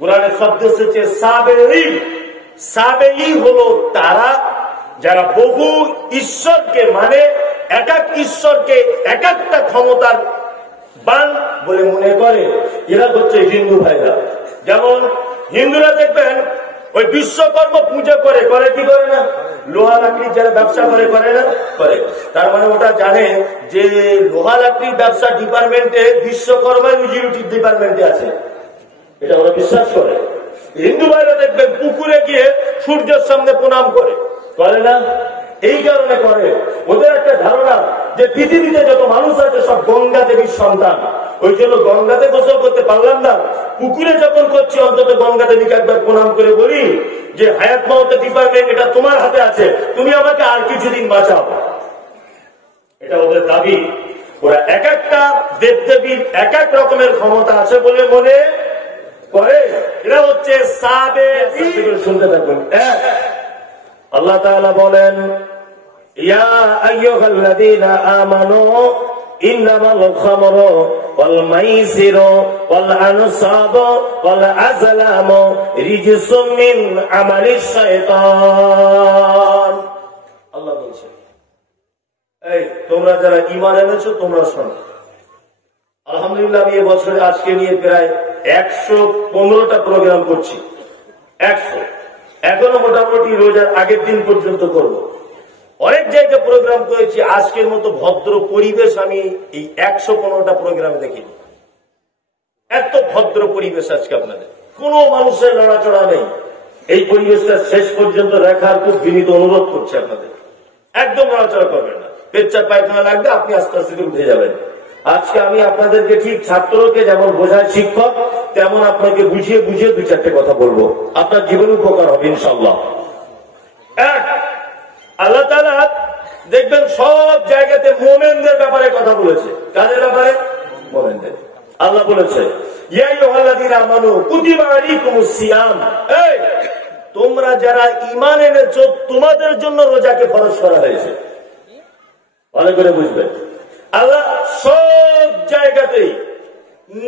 কোরআনের শব্দ হচ্ছে সাবেঈন। সাবেঈ হলো তারা যারা বহু ঈশ্বরকে মানে এক এক ঈশ্বরকে এক একটা ক্ষমতার বান বলে মনে করে। এরা হচ্ছে হিন্দু ভাইরা। যেমন হিন্দুরা দেখবেন ওই বিশ্বকর্ম পূজা করে, করে কি করে না? লোহা লাকড়ির যারা ব্যবসা করে, করে না? করে। তার মানে ওটা জানে যে লোহা লাকড়ির ব্যবসা ডিপার্টমেন্টে বিশ্বকর্মা ইউটিলিটি ডিপার্টমেন্টে আছে, এটা ওরা বিশ্বাস করে। হিন্দু ভাইরা দেখবেন পুকুরে গিয়ে সূর্যের সামনে প্রণাম করে, করে না? এই কারণে করে, ওদের একটা ধারণা যে পৃথিবীতে যত মানুষ আছে সব গঙ্গা দেবীর সন্তান। ওই জন্য গঙ্গাতে গোসল করতে পারলাম না, পুকুরে যখন করছি অন্তত গঙ্গা দেবীকে একবার প্রণাম করে বলি যে হায়াত মাওতের ডিপার্টমেন্ট এটা তোমার হাতে আছে, তুমি আমাকে আর কিছুদিন বাঁচাও। এটা ওদের দাবি। ওরা এক একটা দেবদেবীর এক এক রকমের ক্ষমতা আছে বলে মনে করে। এরা হচ্ছে সাবেঈন। শুনতে থাকুন। আল্লাহ তাআলা বলেন, ইয়া আইয়ুহাল্লাযীনা আমানু ইন্নামাল খামরু ওয়াল মাইসিরু ওয়াল আনসাবু ওয়াল আযলামু রিজসুম মিন আমালিশ শাইতান। আল্লাহ বলছেন, এই তোমরা যারা ঈমান এনেছো তোমরা শোনো। আলহামদুলিল্লাহ আমি এবছরে আজকে নিয়ে প্রায় 115টা প্রোগ্রাম করছি। 100 এখনো মোটামুটি রোজার আগের দিন পর্যন্ত করব। অনেক জায়গায় প্রোগ্রাম করেছি, আজকের মতো ভদ্র পরিবেশ আমি এই 115টা প্রোগ্রামে দেখিনি। এত ভদ্র পরিবেশ আজকে আপনাদের, কোনো মানুষের লড়াচড়া নেই। এই পরিবেশটা শেষ পর্যন্ত রাখার খুব বিনীত অনুরোধ করছি আপনাদের। একদম লড়াচড়া করবেন না, পেচ্ছাপ পায়খানা লাগবে আপনি আস্তে আস্তে উঠে যাবেন। আজকে আমি আপনাদেরকে ঠিক ছাত্রকে যেমন বোঝায় শিক্ষক, তেমন আপনাকে বুঝিয়ে বুঝিয়ে দু চারটে কথা বলবো, আপনার জীবন উপকার হবে ইনশাআল্লাহ। এক, আল্লাহ তাআলা দেখবেন সব জায়গাতে মুমিনদের ব্যাপারে কথা বলেছে। কাদের ব্যাপারে? মুমিনদের। আল্লাহ বলেছে, ইয়া আইয়ুহাল্লাযীনা আমানু কুতিবা আলাইকুমুস সিয়াম। এই তোমরা যারা ঈমান এনেছো তোমাদের জন্য রোজাকে ফরজ করা হয়েছে। ভালো করে বুঝবেন, আল্লাহ সব জায়গাতেই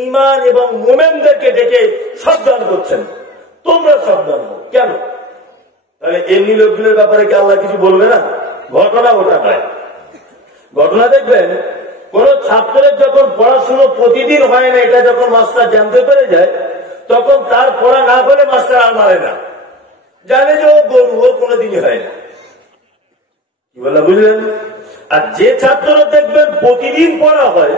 ঈমান এবং মুমিনদেরকে ডেকে সাবধান করছেন, তোমরা সাবধান হও। কেন? তাহলে এমনি লোকগুলোর ব্যাপারে কি আল্লাহ কিছু বলবে না? ঘটনা ওটা নয়। ঘটনা দেখবেন, কোন ছাত্রের যখন পড়াশুনো প্রতিদিন হয় না, এটা যখন মাস্টার জানতে পেরে যায়, তখন তার পড়া না করে মাস্টার আর মারে না, জানে যে ও গরু, ও কোনোদিনই হয় না। কি বললাম বুঝলেন? আর যে ছাত্ররা দেখবেন প্রতিদিন পড়া হয়,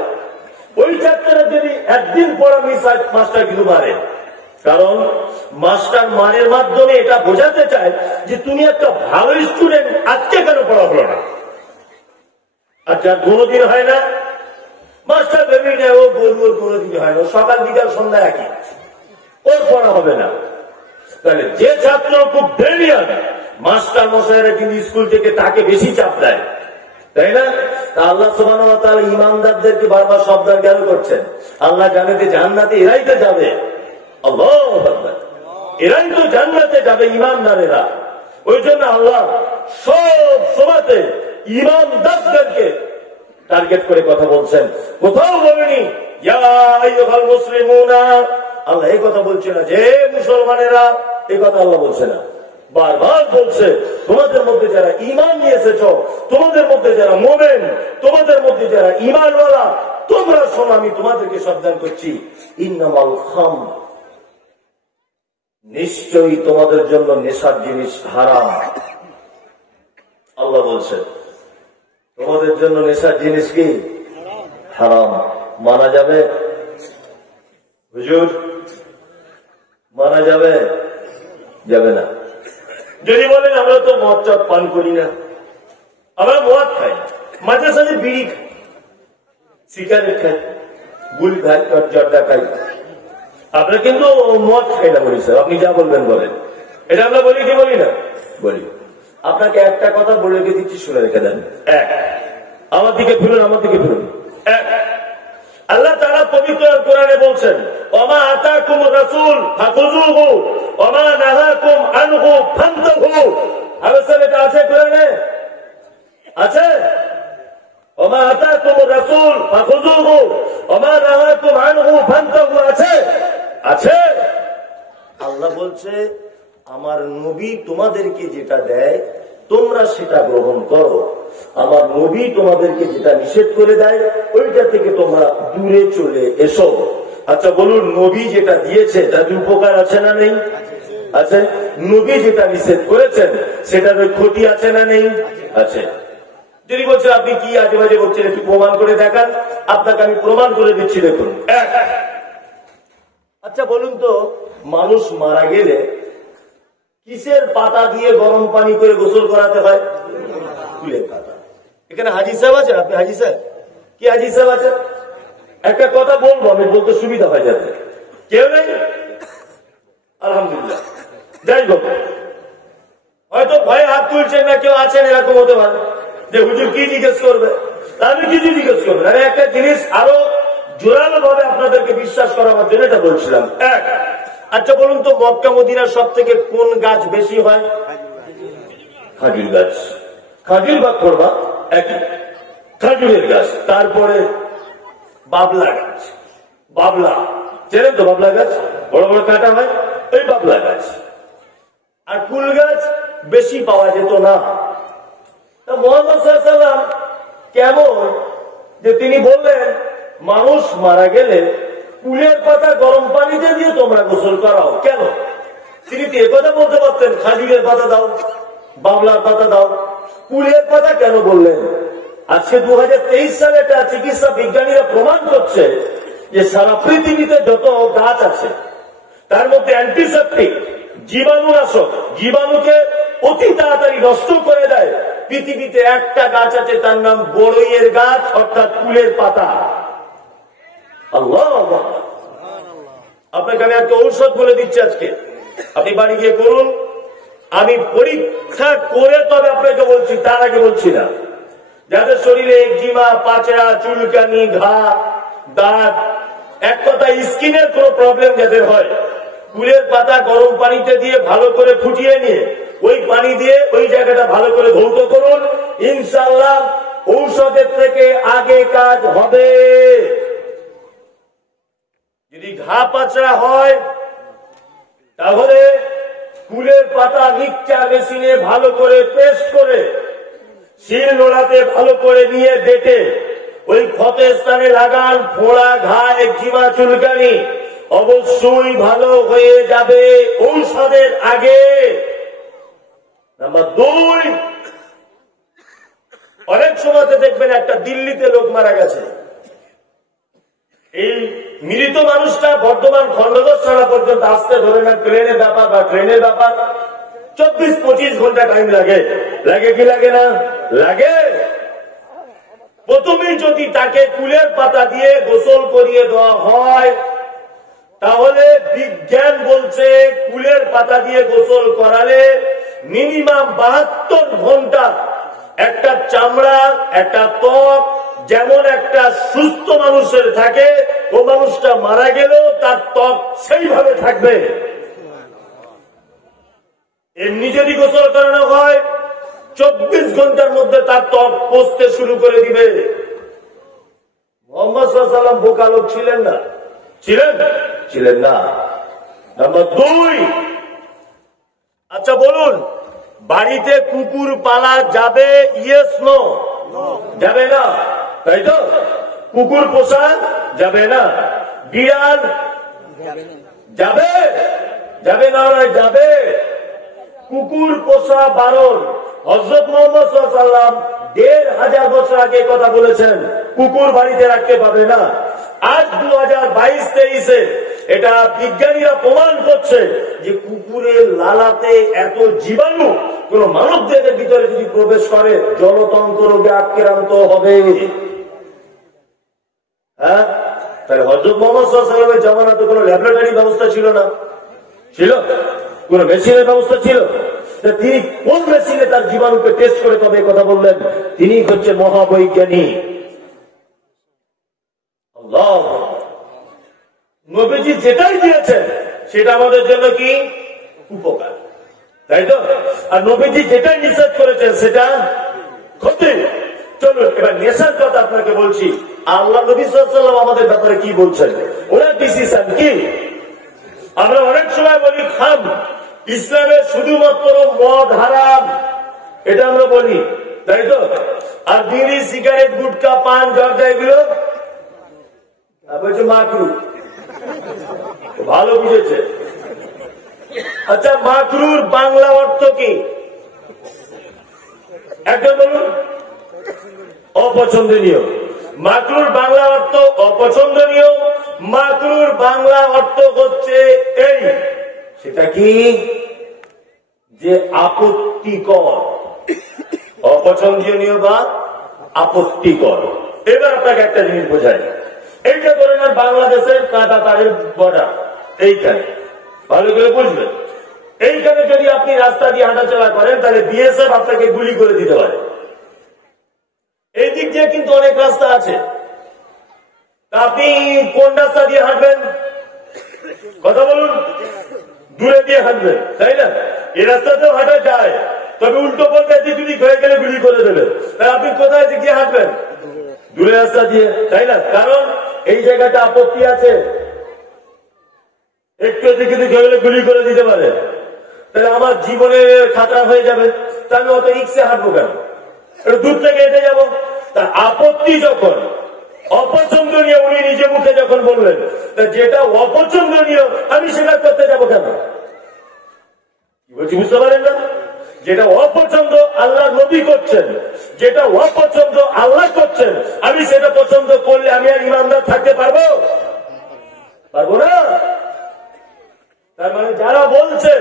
ওই ছাত্ররা যদি একদিন পড়া মিস হয় মাস্টার কিন্তু মারে। কারণ মাস্টার মারের মাধ্যমে এটা বোঝাতে চায় যে তুমি একটা ভালো স্টুডেন্ট, আজকে কেন পড়া হলো না। আর যার কোনোদিন হয় না, মাস্টার ভেবে নেয় ও গরু, ওর কোনোদিন হয় না, সকাল বিকাল সন্ধ্যা একই, ওর পড়া হবে না। তাহলে যে ছাত্র খুব ব্রিলিয়ান্ট, মাস্টার মশাইরা কিন্তু স্কুল থেকে তাকে বেশি চাপ দেয়, তাই না? তা আল্লাহ সুবহানাহু ওয়া তাআলা ঈমানদারদেরকে বারবার সাবধান কেন করছেন? আল্লাহ জানে যে জান্নাতে এরাই তো যাবে। আল্লাহু আকবার, এরাই তো জান্নাতে যাবে ঈমানদারেরা। ওই জন্য আল্লাহ সব সময়তে ঈমানদারদেরকে টার্গেট করে কথা বলছেন। কোথাও বলেনি ইয়া আইয়ুহাল মুসলিমুনা, আল্লাহ এই কথা বলছে না যে মুসলমানেরা, এই কথা আল্লাহ বলছে না। বারবার বলছে তোমাদের মধ্যে যারা ঈমান নিয়ে এসেছো, তোমাদের মধ্যে যারা মুমিন, তোমাদের মধ্যে যারা ঈমানওয়ালা, তোমরা শোনো আমি তোমাদেরকে সাবধান করছি। ইন্নামাল খামর, নিশ্চয়ই তোমাদের জন্য নেশার জিনিস হারাম। আল্লাহ বলছে তোমাদের জন্য নেশার জিনিস কি হারাম। মানা যাবে হুজুর? মানা যাবে? যাবে না। যদি বলেন আমরা তো মদ চট পান করি না, আমরা মদ খাই, মাঝে সাঝে বিড়ি খাই, সিগারেট খাই, গুল খাই, জর্দা খাই, আমরা কিন্তু মদ খাই না বলি। স্যার আপনি যা বলবেন বলেন, এটা আমরা বলি কি বলি না? বলি। আপনাকে একটা কথা বলে রেখে দিচ্ছি, শুনে রেখে দেন। এক, আমার দিকে ফিরুন, আমার দিকে ফিরুন। এক, আল্লাহ তাআলা পবিত্র কোরআনে বলছেন, ওমা আতাকুমুর রাসূল ফাখুযুহু ওমা নাহাকুম আনহু ফান্তাহু। আল্লাহ এটা আছে কোরআনে? আছে? ওমা আতাকুমুর রাসূল ফাখুযুহু ওমা নাহাকুম আনহু ফান্তাহু আছে? আছে? আল্লাহ বলছে আমার নবী তোমাদেরকে যেটা দেয় তোমরা সেটা গ্রহণ করো, আমার নবী তোমাদেরকে যেটা নিষেধ করে দেয় ওইটা থেকে তোমরা দূরে চলে এসো। আচ্ছা বলুন, নবী যেটা দিয়েছে তাতে উপকার আছে না নেই? আছে। নবী যেটা নিষেধ করেছেন সেটার ওই ক্ষতি আছে না নেই? আছে। যদি বলছেন আপনি কি আজে বাজে বলছেন একটু প্রমাণ করে দেখান, আপনাকে আমি প্রমাণ করে দিচ্ছি, দেখুন। আচ্ছা বলুন তো, মানুষ মারা গেলে কিসের পাতা দিয়ে গরম পানি করে গোসল করাতে হয়? ফুলের পাতা। এখানে হাজি সাহেব আছেন? আপনি হাজি সাহেব? কি হাজি সাহেব আছেন? একটা কথা বলবো, আমি বলতে সুবিধা হয় যাতে। কেউ নেই? আলহামদুলিল্লাহ। যাই হোক, হয়তো ভয়ে হাত তুলছেন না, কেউ আছেন এরকম হতে পারে যে হুজুর কি জিজ্ঞেস করবে। আমি কিছু জিজ্ঞেস করবেন, আমি একটা জিনিস আরো জোরালো ভাবে আপনাদেরকে বিশ্বাস করাবার জন্য এটা বলছিলাম। এক, আচ্ছা বলুন তো, মক্কা মদিনার সব থেকে কোন গাছ বেশি হয়? খাজুর গাছ। খাজুর বা খোরবা একই, খাজুরের গাছ। তারপরে বাবলা গাছ। বাবলা চেনেন তো? বাবলা গাছ বড় বড় কাটা হয়, ওই বাবলা গাছ। আর কুল গাছ বেশি পাওয়া যেত না। মুহাম্মদ সাল্লাল্লাহু আলাইহি ওয়াসাল্লাম কেমন যে তিনি বললেন মানুষ মারা গেলে কুলের পাতা গরম পানিতে দিয়ে তোমরা গোসল করাও। কেন? তিনি তো একথা বলতে পারতেন খাজুরের পাতা দাও, বাবলার পাতা দাও, কুলের পাতা কেন বললেন? আজকে 2023 সালে একটা চিকিৎসা বিজ্ঞানীরা প্রমাণ করছে যে সারা পৃথিবীতে যত গাছ আছে তার মধ্যে অ্যান্টিসেপটিক, জীবাণুনাশক, জীবাণুকে অতি তাড়াতাড়ি নষ্ট করে দেয়, পৃথিবীতে একটা গাছ আছে, তার নাম বড়ইয়ের গাছ, অর্থাৎ কুলের পাতা। আল্লাহ, আপনাকে আমি একটা ঔষধ বলে দিচ্ছি আজকে, আপনি বাড়ি গিয়ে করুন। আমি পরীক্ষা করে তবে আপনাকে বলছি, তার আগে বলছি না। যাদের শরীরে একজিমা, পাচড়া, চুলকানি, ঘা, দাগ, এক কথা স্কিনের কোন প্রবলেম যাদের হয়, কুলের পাতা গরম পানিতে দিয়ে ভালো করে ফুটিয়ে নিয়ে ওই পানি দিয়ে ওই জায়গাটা ভালো করে ধৌত করুন, ইনশাআল্লাহ ঔষধের থেকে আগে কাজ হবে। যদি ঘা পাচড়া হয় তাহলে কুলের পাতা মিক্সচার মেশিনে ভালো করে পেস্ট করে শিল নোড়াতে ভালো করে নিয়ে বেটে ওই ক্ষত স্থানে লাগান। ফোড়া, ঘা, একজিমা, চুলকানি অবশ্যই ভালো হয়ে যাবে ঔষধের আগে। নাম্বার 2, অনেক সময়তে দেখবেন একটা দিল্লিতে লোক মারা গেছে, এই মৃত মানুষটা বর্ধমান খন্ডঘোষ থানা পর্যন্ত আসতে ধরে না প্লেনের ব্যাপার বা ট্রেনের ব্যাপার 24-25 ঘন্টা টাইম লাগে। লাগে কি লাগে না? লাগে। প্রথমেই যদি তাকে কুলের পাতা দিয়ে গোসল করিয়ে দেওয়া হয় তাহলে বিজ্ঞান বলছে কুলের পাতা দিয়ে গোসল করালে মিনিমাম 72 ঘন্টা একটা চামড়া, একটা ত্বক যেমন একটা সুস্থ মানুষের থাকে, ও মানুষটা মারা গেলেও তার ত্বক সেইভাবে থাকবে। এমনি যদি গোসল করানো হয় 24 ঘন্টার মধ্যে তার ত্বক পচতে শুরু করে দিবে। মুহাম্মদ সাল্লাল্লাহু আলাইহি ওয়াসাল্লাম বোকা লোক ছিলেন না? ছিলেন না। নাম্বার 2, আচ্ছা বলুন, বাড়িতে কুকুর পালা যাবে? Yes no? যাবে না, তাই তো? কুকুর পোষা যাবে না। বিড়াল যাবে? যাবে না? যাবে। কুকুর পোষা বারণ। হযরত মুহাম্মদ সাল্লাল্লাহু আলাইহি ওয়াসাল্লাম 1500 বছর আগে কথা বলেছেন, কুকুর বাড়িতে রাখতে পারবে না। আজ 2022-23-এ এটা বিজ্ঞানীরা প্রমাণ করছে যে কুকুরের লালাতে এত জীবাণু কোন মানব দেহের ভিতরে যদি প্রবেশ করে জলতন্ত্র রোগে আক্রান্ত হবে। হ্যাঁ, তাহলে হযরত মুহাম্মদ সাল্লাল্লাহু আলাইহি ওয়াসাল্লামের জামানাতে কোনো ল্যাবরেটরি ব্যবস্থা ছিল না? ছিল? কোন মেশিনের ব্যবস্থা ছিল? তিনি কোন মেশিনে তার জীবাণুকে টেস্ট করে তবে কথা বললেন? তিনি হচ্ছে মহাবৈজ্ঞানিক। আল্লাহ, নবীজি যেটাই দিয়েছেন সেটা আমাদের জন্য কি উপকার, তাই তো? আর নবীজি যেটাই নিষেধ করেছেন সেটা ক্ষতি। চলুন এবার নেশার কথা আপনাকে বলছি। আল্লাহ নবী সাল্লাল্লাহু আলাইহি ওয়াসাল্লাম আমাদের ব্যাপারে কি বলছেন? ওনার ডিসিশন কি? আমরা অনেক সময় বলি খাম, ইসলামে শুধুমাত্র মদ হারাম, এটা আমরা বলি, তাই তো? আর বিড়ি, সিগারেট, গুটকা, পান, জর্দা এগুলো বলছে মাকরু। ভালো বুঝেছে। আচ্ছা, মাকরুর বাংলা অর্থ কি একটা বলুন? অপছন্দনীয়। মাকরুর বাংলা অর্থ অপছন্দনীয়। মাকরুর বাংলা অর্থ হচ্ছে এই, সেটা কি? যে আপত্তিকর, অপছন্দনীয় বা আপত্তিকর। এবার আপনাকে একটা জিনিস বোঝায়, এইটা ধরে নেন বাংলাদেশের কাঁটাতারের বর্ডার, এইখানে ভালো করে বুঝবেন। এইখানে যদি আপনি রাস্তা দিয়ে হাঁটাচলা করেন তাহলে বিএসএফ আপনাকে গুলি করে দিতে পারে। এই দিক দিয়ে কিন্তু অনেক রাস্তা আছে, তা আপনি কোন রাস্তা দিয়ে হাঁটবেন? কথা বলুন। দূরে দিয়ে হাঁটবেন, তাই না? এই রাস্তাতেও হাঁটা যায়, তবে উল্টো পথে দিক হয়ে গেলে গুলি করে দেবে। তাই আপনি কোথায় গিয়ে হাঁটবেন? দূরে রাস্তা দিয়ে, তাই না? কারণ এই জায়গাটা আপত্তি আছে, একটু দিকে হয়ে গেলে গুলি করে দিতে পারে, তাহলে আমার জীবনের খাতরা হয়ে যাবে। তা আমি অত রিক্সে হাঁটবো কেন? একটু দূর থেকে হেঁটে যাবো। তা আপত্তি যখন অপছন্দনীয়, উনি নিজে মুখে যখন বললেন, তা যেটা অপছন্দনীয় আমি সেটা করতে যাবো কেন? কি বলছি বুঝতে পারেন না? যেটা অপছন্দ আল্লাহ নবী করছেন, যেটা অপছন্দ আল্লাহ করছেন, আমি সেটা পছন্দ করলে আমি আর ইমানদার থাকতে পারবো? পারবো না। তার মানে যারা বলছে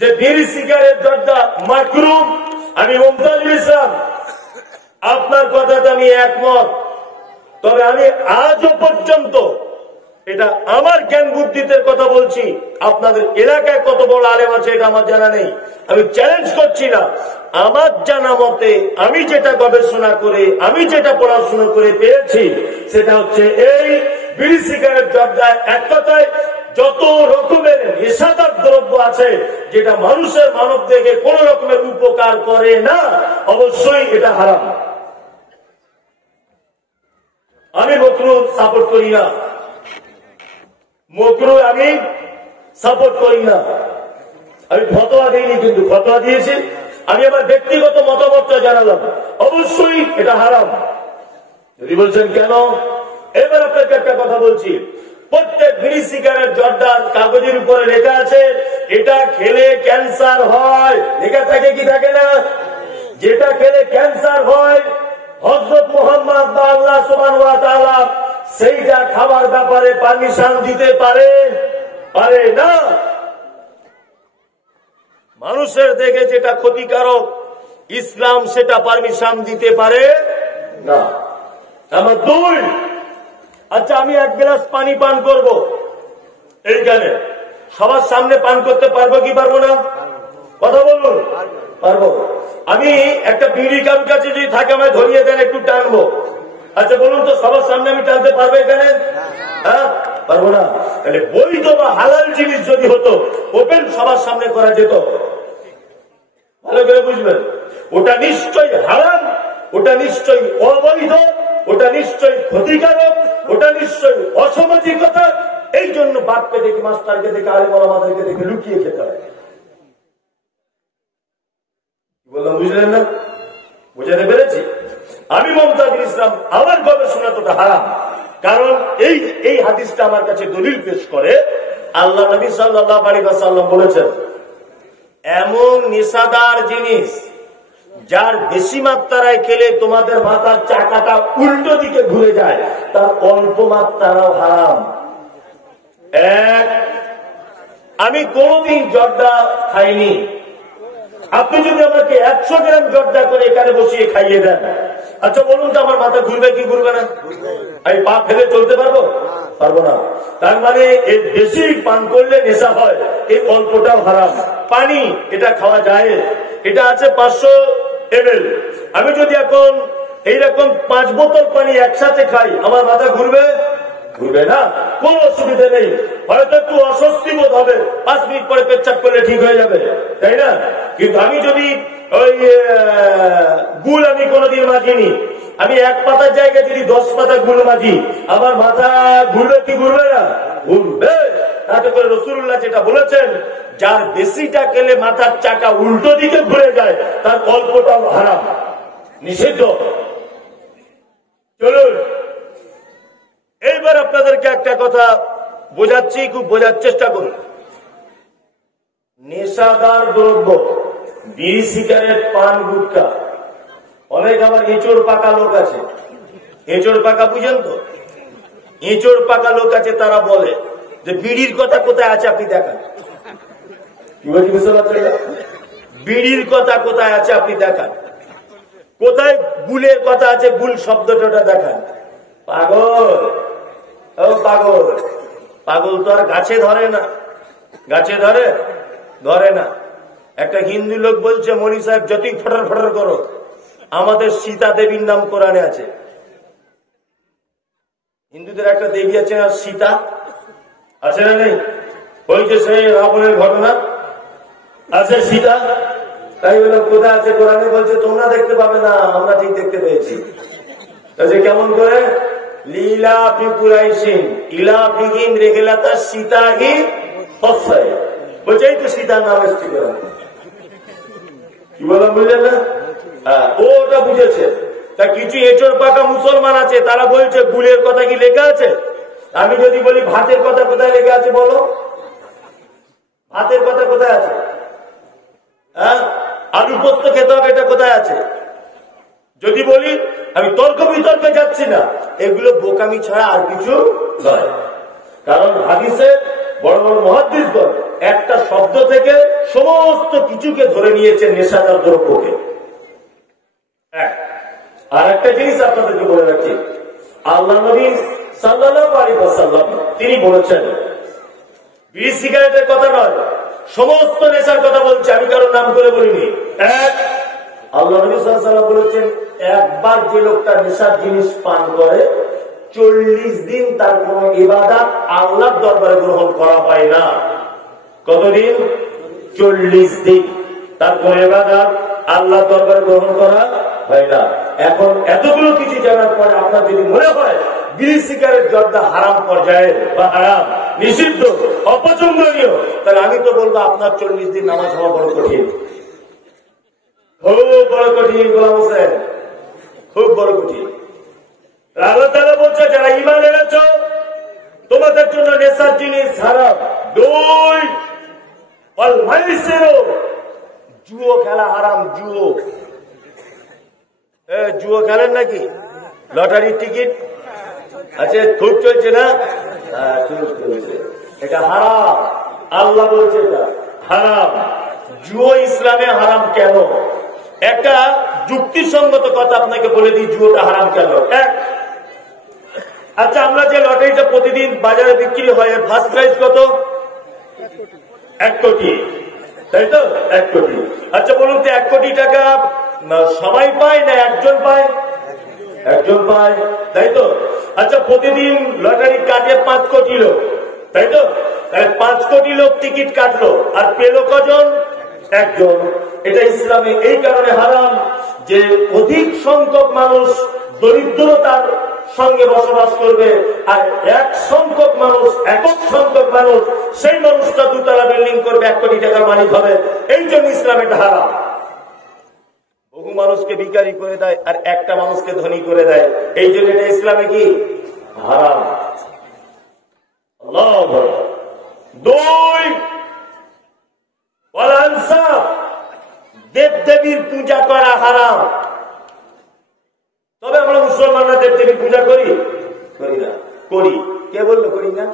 যে বিড়ি, সিগারেট, জর্দা মাকরুহ, আমি মুমতাজুল ইসলাম আপনার কথাতে আমি একমত। তবে আমি আজও পর্যন্ত, এটা আমার জ্ঞান বুদ্ধিতে কথা বলছি, আপনাদের এলাকায় কত বড় আলেম আছে এটা আমার জানা নেই, আমি চ্যালেঞ্জ করছি না। আমার জানা মতে আমি যেটা গবেষণা করে, আমি যেটা পড়াশোনা করে পেয়েছি, সেটা হচ্ছে এই বিড়ি, সিগারেট, জর্দা, এক কথায় যত রকমের নেশাদার দ্রব্য আছে যেটা মানুষের মানব দেহে কোন রকমের উপকার করে না, অবশ্যই এটা হারাম। আমি মাকরুহ সাপোর্ট করি না, মাকরুহ আমি সাপোর্ট করি না। আমি ফতোয়া দিইনি, কিন্তু ফতোয়া দিয়েছি, আমি আমার ব্যক্তিগত মতামতটা জানালাম। অবশ্যই এটা হারাম। যদি বলছেন কেন, এবার আপনাকে একটা কথা বলছি। প্রত্যেক বিড়ি, সিগারেট, জর্দার কাগজের উপরে লেখা আছে এটা খেলে ক্যান্সার হয়, লেখা থাকে কি থাকে না? যেটা খেলে ক্যান্সার হয়, হযরত মুহাম্মদ বা আল্লাহ সুবহানাহু ওয়া তাআলা সেইটা খাবার ব্যাপারে পারমিশন দিতে পারে না। মানুষের দেখে যেটা ক্ষতিকারক, ইসলাম সেটা পারমিশন দিতে পারে না। আমার দুই, আচ্ছা আমি এক গ্লাস পানি পান করব, এইখানে সবার সামনে পান করতে পারবো কি পারবো না? কথা বলুন। পারবো। আমি একটা বিড়ি কারোর কাছে যদি থাকে আমায় ধরিয়ে দেন, একটু টানবো, আচ্ছা বলুন তো সবার সামনে আমি টানতে পারবো এখানে? হ্যাঁ, পারবো না। তাহলে বৈধ বা হালাল জিনিস যদি হতো, ওপেন সবার সামনে করা যেত। ভালো করে বুঝবেন, ওটা নিশ্চয়ই হারাম, ওটা নিশ্চয়ই অবৈধ, ওটা নিশ্চয়ই ক্ষতিকারক, ওটা নিশ্চয়ই অসামাজিকতা। এই জন্য বাপকে দেখে, মাস্টারকে দেখে, আলেম ওলামাদেরকে দেখে লুকিয়ে খেতে হয়। বললাম বুঝলেন না? বুঝাতে পেরেছি? আমি মুমতাজুল ইসলাম, আমার গবেষণা তোটা হারাম। কারণ এই হাদিসটা আমার কাছে দলিল পেশ করে, আল্লাহ নবী সাল্লাল্লাহু আলাইহি ওয়াসাল্লাম বলেছেন, এমন নেশাদার জিনিস যার বেশি মাত্রায় খেলে তোমাদের মাথার চাকাটা উল্টো দিকে ঘুরে যায়, তার অল্প মাত্রাও হারাম। এক, আমি কোনদিন জর্দা খাইনি, আপনি যদি আমাকে 100 গ্রাম জর্দা করে এখানে বসিয়ে খাইয়ে দেন, আচ্ছা বলুন তো আমার মাথা ঘুরবে কি ঘুরবে না? আমি পা ফেলে চলতে পারবো? পারবো না। তার মানে এর বেশি পান করলে নেশা হয়, এই অল্পটাও হারাম। পানি এটা খাওয়া যায়, এটা আছে 500 ml। আমি যদি এখন এইরকম 5 বোতল পানি একসাথে খাই, আমার মাথা ঘুরবে? ঘুরবে না, কোন অসুবিধা নেই। হয়তো একটু অস্বস্তি বোধ হবে, 5 মিনিট পরে পেচ্ছাপ করলে ঠিক হয়ে যাবে, তাই না? কিন্তু আমি যদি ওই গুল আমি কোনোদিন মাজিনি, আমি 1 পাতার জায়গায় যদি 10 পাতা গুল মাজি, আমার মাথা ঘুরবে কি ঘুরবে না? ঘুরবে। তাতে করে রাসূলুল্লাহ যেটা বলেছেন, যার বেশিটা খেলে মাথার চাকা উল্টো দিকে ঘুরে যায় তার অল্পটাও হারাম, নিষিদ্ধ। চলুন এইবার আপনাদেরকে একটা কথা বোঝাচ্ছি, খুব বোঝার চেষ্টা করুন। নেশাদার দ্রব্য, বিড়ি, সিগারেট, পান, গুটখা, অনেক আবার এঁচড় পাকা লোক আছে। এঁচড় পাকা বুঝেন তো? এঁচড় পাকা লোক আছে, তারা বলে যে বিড়ির কথা কোথায় আছে আপনি দেখান। কি বলছি বুঝতে পারছেন? বিড়ির কথা কোথায় আছে আপনি দেখান। কোথায় গুলের কথা আছে, গুল শব্দটা দেখান। পাগল, ও পাগল, পাগল তো আর গাছে ধরে না। গাছে ধরে? ধরে না। একটা হিন্দু লোক বলছে, মনি সাহেব যতই ফটার ফটার করো, আমাদের সীতা দেবীর নাম কোরআনে আছে। হিন্দুদের একটা দেবী আছে না, সীতা, আছে না নেই? ওই যে সেই রাবণের ঘটনা আছে, সীতা। তাই বলে কোথায় আছে কোরআনে? বলছে তোমরা দেখতে পাবে না, আমরা ঠিক দেখতে পেয়েছি। কেমন করে? লীলা পুরাইসিন ইলা ফিহিম রেগেলাতা সীতা হি ফসাই, বলছে এই তো সীতার নাম এসছে কোরআনে। কি বললাম বুঝলেন না? ওটা বুঝেছে। তা কিছু এঁচড় পাকা মুসলমান আছে, তারা বলছে গুলের কথা কি লেখা আছে? আমি যদি বলি ভাতের কথা কোথায় লেখা আছে বলো? ভাতের কথা কোথায় আছে? আলু পোস্ত খেতে হবে, এটা কোথায় আছে? যদি বলি, আমি তর্ক বিতর্কে যাচ্ছি না, এগুলো বোকামি ছাড়া আর কিছু নয়। কারণ হাদিসে বড় বড় মুহাদ্দিসগণ একটা শব্দ থেকে সমস্ত কিছুকে ধরে নিয়েছেন, নেশাদার দ্রব্যকে। আর একটা জিনিস আপনাদেরকে বলে রাখছি, আল্লাহ নবী সাল্লাল্লাহু আলাইহি ওয়াসাল্লাম তিনি বলেছেন, বিড়ি সিগারেটের কথা নয়, সমস্ত নেশার কথা বলছে, আমি কারোর নাম করে বলিনি। এক, আল্লাহ নবী সাল্লাল্লাহু আলাইহি ওয়াসাল্লাম বলেছেন, একবার যে লোকটা নেশার জিনিস পান করে 40 দিন তার কোন ইবাদত আল্লাহর দরবারে গ্রহণ করা হয় না। কতদিন? 40 দিন তার কোন ইবাদত আল্লাহর দরবারে গ্রহণ করা হয় না। এখন এতগুলো কিছু জানার পরে আপনার যদি মনে হয় বিড়ি সিগারেট জর্দা হারাম পর্যায়ে বা হারাম, নিষিদ্ধ, অপছন্দনীয়, তাহলে আমি তো বলবো আপনার 40 দিন নামাজ হওয়া বড় কঠিন, খুব বড় কঠিন। গোলাম হোসেন, খুব বড় কঠিন। আল্লাহ তাআলা বলছে, যারা ঈমান এনেছ তোমাদের জন্য নেশার জিনিস হারাম। দুই, ওয়াল মাইসির, জুয়ো খেলা হারাম। জুয়ো, জুয়ো খেলেন নাকি? লটারির টিকিট আছে, খুব চলছে না? খুব চলছে, এটা হারাম। আল্লাহ বলছে এটা হারাম। জুয়ো ইসলামে হারাম কেন? একটা যুক্তিসঙ্গত কথা আপনাকে বলে দিই, জুয়োটা হারাম কেন। এক, আচ্ছা আমরা যে লটারিটা প্রতিদিন বাজারে বিক্রি হয়, ফার্স্ট প্রাইজ কত? 1 কোটি, তাই তো? 1 কোটি। আচ্ছা বলুন তো 1 কোটি টাকা সবাই পায় না একজন পায়? একজন পায়, তাই তো? আচ্ছা প্রতিদিন লটারি কাটে 5 কোটি লোক, তাই তো? 5 কোটি লোক টিকিট কাটলো, আর পেল কজন? একজন। এটা ইসলামে এই কারণে হারাম যে অধিক সংখ্যক মানুষ দরিদ্রতার সঙ্গে বসবাস করবে, আর এক সংখ্যক মানুষ, একক সংখ্যক মানুষ, সেই মানুষটা 2 তলা বিল্ডিং করবে, 1 কোটি টাকার মালিক হবে। এই জন্য ইসলাম এটা হারাম। বহু মানুষকে ভিখারি করে দেয় আর একটা মানুষকে ধনী করে দেয়, এই জন্য এটা ইসলামে কি হারাম। আল্লাহু আকবার। 2, ওয়াল আনসাব, দেব দেবীর পূজা করা হারাম। তবে আমরা মুসলমানরা দেব দেবীর পূজা করি? করি না। করি, কে বললো করি না?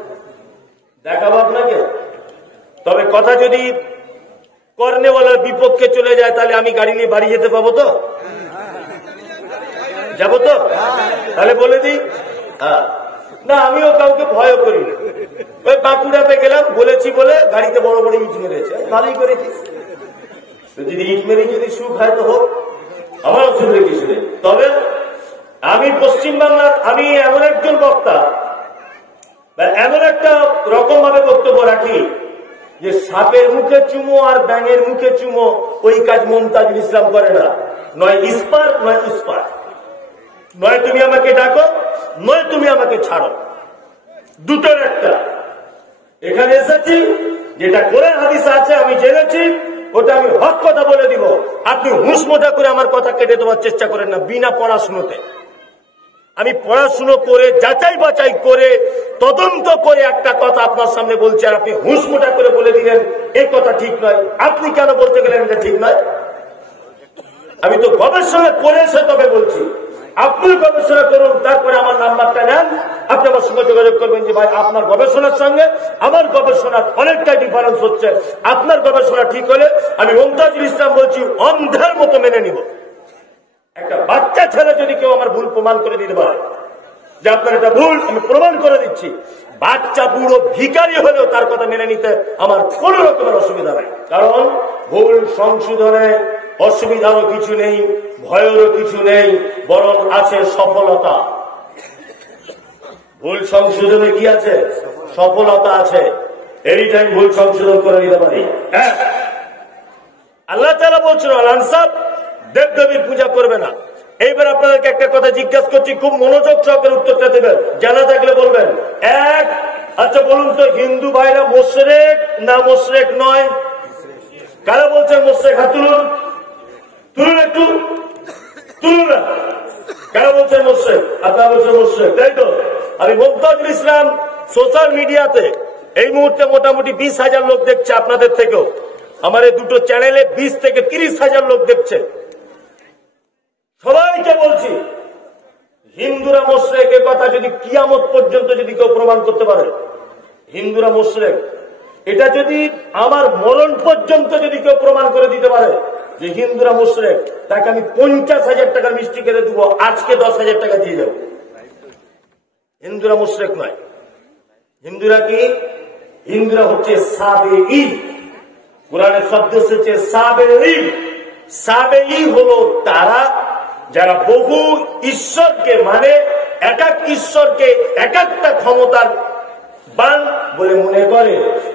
দেখাবো আপনাকে। তবে কথা যদি কর্নেওয়ালার বিপক্ষে চলে যায়, তাহলে আমি গাড়ি নিয়ে বাড়ি যেতে পাবো তো? যাবো তো? তাহলে বলে দিই, হ্যাঁ না, আমিও কাউকে ভয় করি না। ওই বাঁকুড়াতে গেলাম, বলেছি বলে গাড়িতে বড় বড় ইট মেরেছে, ভালোই করেছিস। যদি ইট মেরে যদি সুখ হয় তো হোক, আমার অসুবিধা কিছু নেই। তবে আমি পশ্চিমবাংলার, আমি এমন একজন বক্তা, এমন একটা রকম ভাবে বক্তব্য রাখি যে সাপের মুখে চুমো আর ব্যাঙের মুখে চুমো, ওই কাজ মুমতাজুল ইসলাম করে না। নয় ইস্পার নয় উস্পার, নয় তুমি আমাকে ডাকো নয় তুমি আমাকে ছাড়ো, দুটোর একটা। এখানে এসেছি, যেটা কোরআন হাদিসে আছে আমি জেনেছি, ওটা আমি হক কথা বলে দিব। আপনি হুঁশমোটা করে আমার কথা কেটে দেওয়ার চেষ্টা করেন না বিনা পড়াশুনোতে। আমি পড়াশুনো করে যাচাই বাছাই করে তদন্ত করে একটা কথা আপনার সামনে বলছি, আর আপনি হুঁশমোটা করে বলে দিলেন এই কথা ঠিক নয়। আপনি কেন বলতে গেলেন এটা ঠিক নয়? আমি তো গবেষণা করে এসে তবে বলছি। আপনি গবেষণা করুন, তারপরে আমার নাম্বারটা নেন, আপনি আমার সঙ্গে যোগাযোগ করবেন যে ভাই আপনার গবেষণার সঙ্গে আমার গবেষণার অনেকটাই ডিফারেন্স হচ্ছে। আপনার গবেষণা ঠিক হলে আমি মুমতাজুল ইসলাম বলছি অন্ধের মতো মেনে নিব। একটা বাচ্চা ছেলে যদি কেউ আমার ভুল প্রমাণ করে দিতে পারে যে আপনার এটা ভুল, আমি প্রমাণ করে দিচ্ছি, বাচ্চা বুড়ো ভিখারি হলেও তার কথা মেনে নিতে আমার কোন রকমের অসুবিধা নাই। কারণ ভুল সংশোধনে অসুবিধারও কিছু নেই, ভয়েরও কিছু নেই, বরং আছে সফলতা। ভুল সংশোধনে কি আছে? সফলতা আছে। এনি টাইম ভুল সংশোধন করে নিতে পারি। হ্যাঁ, আল্লাহ তাআলা বলছেন আনসাব দেবদেবীর পূজা করবে না। এইবার আপনাদেরকে একটা কথা জিজ্ঞাসা করছি, খুব মনোযোগ সহকারে উত্তরটা দেবেন, জানা থাকলে বলবেন। এক, আচ্ছা বলুন তো হিন্দু ভাইরা মুশরিক না মুশরিক নয়? কারা বলছেন মুশরিক? হাত তুলুন, তুলুন, একটু তুলুন না। কারা বলছেন মুশরিক? আপনারা বলছেন মুশরিক, তাই তো? আমি মুমতাজুল ইসলাম সোশ্যাল মিডিয়াতে এই মুহূর্তে মোটামুটি 20,000 লোক দেখছে, আপনাদের থেকেও। আমার এই দুটো চ্যানেলে 20 থেকে 30,000 লোক দেখছে। সবাইকে বলছি হিন্দুরা মুশরিক, এ কথা যদি কিয়ামত পর্যন্ত যদি কেউ প্রমাণ করতে পারে হিন্দুরা মুশরিক, এটা যদি আমার মরণ পর্যন্ত যদি কেউ প্রমাণ করে দিতে পারে যে হিন্দুরা মুশরিক, তাকে আমি 50,000 টাকার মিষ্টি কেটে দেবো, আজকে 10,000 টাকা দিয়ে যাবো। হিন্দুরা মুশরিক নয়। হিন্দুরা কি? হিন্দুরা হচ্ছে সাবেঈ। কোরআনের শব্দ হচ্ছে সাবেঈ। সাবেঈ হলো তারা যারা বহু ঈশ্বরকে মানে একাক ঈশ্বরকে একাকটা ক্ষমতার বান বলে মনে করে,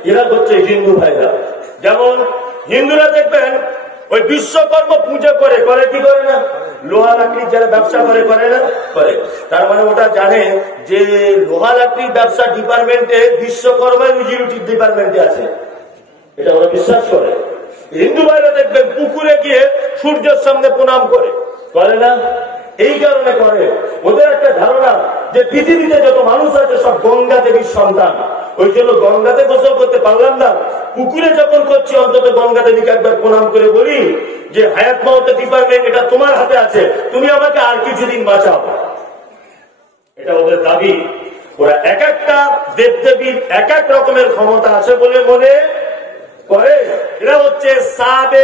এরা হচ্ছে হিন্দু ভাইরা। যেমন হিন্দুরা দেখবেন ওই বিশ্বকর্ম পুজো করে, করে কি করে না? লোহা লাকড়ির যারা ব্যবসা করে, করে না? করে। তার মানে ওটা জানে যে লোহা লাকড়ির ব্যবসা ডিপার্টমেন্টে বিশ্বকর্মা ইউজিলিটির ডিপার্টমেন্টে আছে, এটা ওরা বিশ্বাস করে। হিন্দু ভাইরা দেখবেন পুকুরে গিয়ে সূর্যের সামনে প্রণাম করে, করে না? এই কারণে করে, ওদের একটা ধারণা যে পৃথিবীতে যত মানুষ আছে সব গঙ্গা দেবীর সন্তান। ওই জন্য গঙ্গাতে গোসল করতে পারলাম না, পুকুরে যখন করছি অন্তত গঙ্গা দেবীকে একবার প্রণাম করে বলি যে হায়াত মাওতের ডিপার্টমেন্ট এটা তোমার হাতে আছে, তুমি আমাকে আর কিছুদিন বাঁচাও। এটা ওদের দাবি। ওরা এক একটা দেবদেবীর এক এক রকমের ক্ষমতা আছে বলে মনে করে। এরা হচ্ছে সাবে